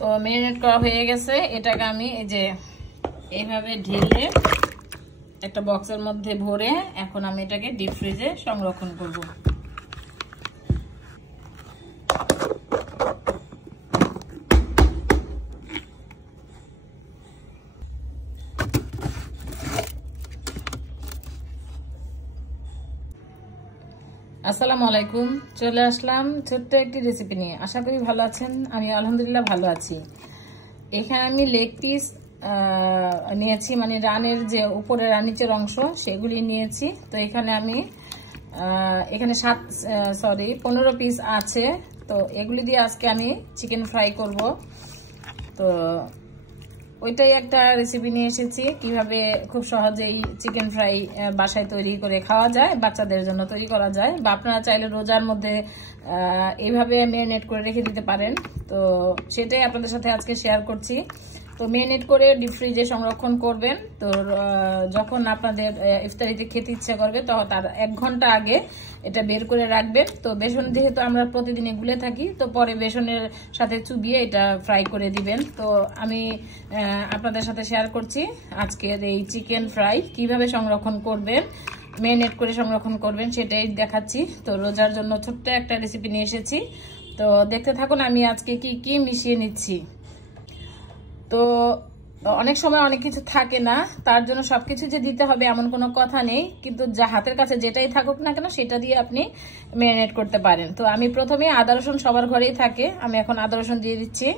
তো ম্যারিনেট করা হয়ে গেছে। এটাকে আমি এই যে এইভাবে ঢেলে একটা বক্সের মধ্যে ভরে এখন আমি এটাকে ডিপ ফ্রিজে সংরক্ষণ করব। আসসালামু আলাইকুম, চলে আসলাম ছোট্ট একটি রেসিপি নিয়ে। আশা করি ভালো আছেন। আমি আলহামদুলিল্লাহ ভালো আছি। এখানে আমি লেগ পিস নিয়েছি, মানে রানের যে উপরের আর নিচের অংশ সেগুলি নিয়েছি। তো এখানে আমি এখানে 15 পিস আছে। তো এগুলি দিয়ে আজকে আমি চিকেন ফ্রাই করব। তো ওইটাই একটা রেসিপি নিয়ে এসেছি, কিভাবে খুব সহজেই চিকেন ফ্রাই বাসায় তৈরি করে খাওয়া যায়, বাচ্চাদের জন্য তৈরি করা যায়, বা আপনারা চাইলে রোজার মধ্যে এইভাবে ম্যারিনেট করে রেখে দিতে পারেন। তো সেটাই আপনাদের সাথে আজকে শেয়ার করছি। তো ম্যারিনেট করে ডিপ ফ্রিজে সংরক্ষণ করবেন। তো যখন আপনাদের ইফতারিতে খেতে ইচ্ছা করবে তখন তার 1 ঘন্টা আগে এটা বের করে রাখবেন। তো বেসন যেহেতু আমরা প্রতিদিনই গুলে থাকি, তো পরে বেসনের সাথে চুবিয়ে এটা ফ্রাই করে দিবেন। তো আমি আপনাদের সাথে শেয়ার করছি আজকের এই চিকেন ফ্রাই কিভাবে সংরক্ষণ করবেন, ম্যারিনেট করে সংরক্ষণ করবেন সেটাই দেখাচ্ছি। তো রোজার জন্য ছোট্ট একটা রেসিপি নিয়ে এসেছি। তো দেখতে থাকুন আমি আজকে কি কি মিশিয়ে নিচ্ছি। তো অনেক সময় অনেক কিছু থাকে না, তার জন্য সবকিছু যে দিতে হবে এমন কোনো কথা নেই, কিন্তু যা হাতের কাছে যেটাই থাকুক না কেন সেটা দিয়ে আপনি ম্যারিনেট করতে পারেন। তো আমি প্রথমে আদা রসুন সবার ঘরেই থাকে, আমি এখন আদা রসুন দিয়ে দিচ্ছি।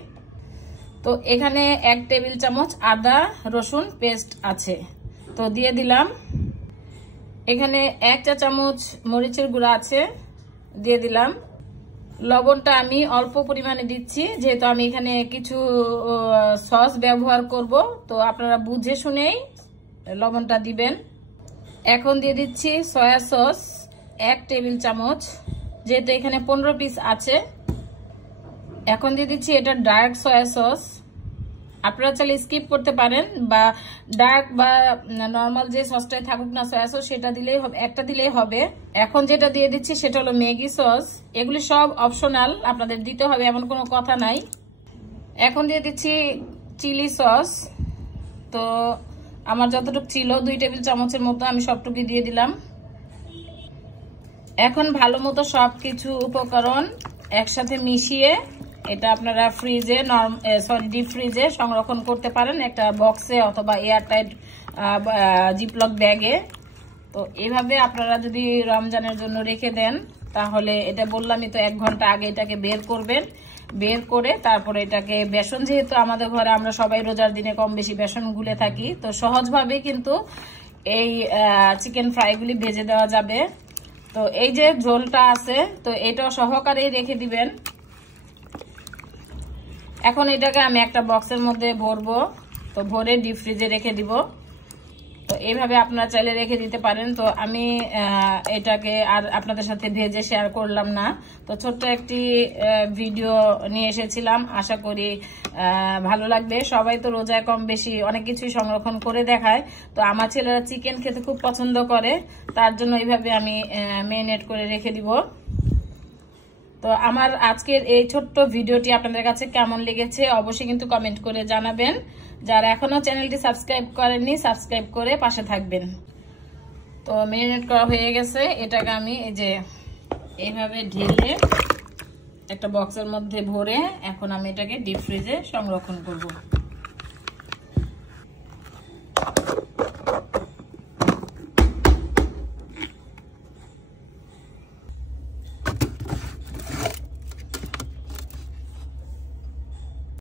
তো এখানে 1 টেবিল চামচ আদা রসুন পেস্ট আছে, তো দিয়ে দিলাম। এখানে 1 চা চামচ মরিচের গুঁড়া আছে, দিয়ে দিলাম। লবণটা আমি অল্প পরিমাণে দিচ্ছি, যেহেতু আমি এখানে কিছু সস ব্যবহার করব। তো আপনারা বুঝে শুনেই লবণটা দিবেন। এখন দিয়ে দিচ্ছি সয়া সস 1 টেবিল চামচ, যেহেতু এখানে 15 পিস আছে। এখন দিয়ে দিচ্ছি এটা ডার্ক সয়া সস। আপনারা চাইলে স্কিপ করতে পারেন, বা ডার্ক বা নর্মাল যে সসটাই থাকুক না সয়া সস সেটা দিলেই হবে, একটা দিলেই হবে। এখন যেটা দিয়ে দিচ্ছি সেটা হলো ম্যাগি সস। এগুলি সব অপশনাল, আপনাদের দিতে হবে এমন কোনো কথা নাই। এখন দিয়ে দিচ্ছি চিলি সস। তো আমার যতটুকু ছিল 2 টেবিল চামচের মতো, আমি সবটুকুই দিয়ে দিলাম। এখন ভালো মতো সবকিছু উপকরণ একসাথে মিশিয়ে এটা আপনারা ডিপ ফ্রিজে সংরক্ষণ করতে পারেন, একটা বক্সে অথবা এয়ারটাইট জিপলক ব্যাগে। তো এভাবে আপনারা যদি রমজানের জন্য রেখে দেন তাহলে এটা বললামই তো 1 ঘন্টা আগে এটাকে বের করবেন। বের করে তারপরে এটাকে বেসন, যেহেতু আমাদের ঘরে আমরা সবাই রোজার দিনে কম বেশি বেসন গুলে থাকি, তো সহজভাবে কিন্তু এই চিকেন ফ্রাইগুলি ভেজে দেওয়া যাবে। তো এই যে ঝোলটা আছে, তো এটা সহকারেই রেখে দিবেন। এখন এটাকে আমি একটা বক্সের মধ্যে ভরবো, তো ভরে ডিপ ফ্রিজে রেখে দিব। তো এইভাবে আপনারা চাইলে রেখে দিতে পারেন। তো আমি এটাকে আর আপনাদের সাথে ভেজে শেয়ার করলাম না। তো ছোট্ট একটি ভিডিও নিয়ে এসেছিলাম, আশা করি ভালো লাগবে। সবাই তো রোজায় কম বেশি অনেক কিছুই সংরক্ষণ করে দেখায়। তো আমার ছেলেরা চিকেন খেতে খুব পছন্দ করে, তার জন্য এইভাবে আমি ম্যারিনেট করে রেখে দিব। তো আমার আজকের এই ছোট্ট ভিডিওটি আপনাদের কাছে কেমন লেগেছে অবশ্যই কিন্তু কমেন্ট করে জানাবেন। যারা এখনো চ্যানেলটি সাবস্ক্রাইব করেননি সাবস্ক্রাইব করে পাশে থাকবেন। তো ম্যারিনেট করা হয়ে গেছে, এটাকে আমি এই যে এইভাবে ঢেলে একটা বক্সের মধ্যে ভরে এখন আমি এটাকে ডিপ ফ্রিজে সংরক্ষণ করব।